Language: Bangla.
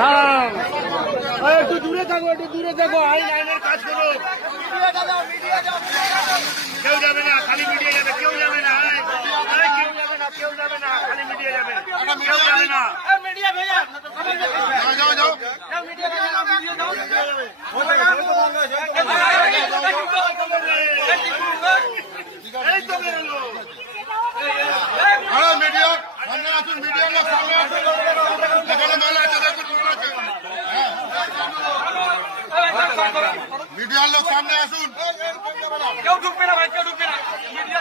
না একটু দূরে থাকো, একটু দূরে থাকো। আইনের কাজ করো। কেউ যাবে না, খালি মিডিয়া যাবে। কেউ যাবে না, কেউ যাবে না, খালি মিডিয়া যাবে। কেউ যাবে না। এই তো বেরোলো। মিডিয়া সামনে আসুন, মিডিয়ার লোক সামনে আসুন। এখানে মেলা আছে, দেখুন মিডিয়ার লোক সামনে আসুন। কেউ ঢুকবে না ভাই, কেউ ঢুকবে না। মিডিয়া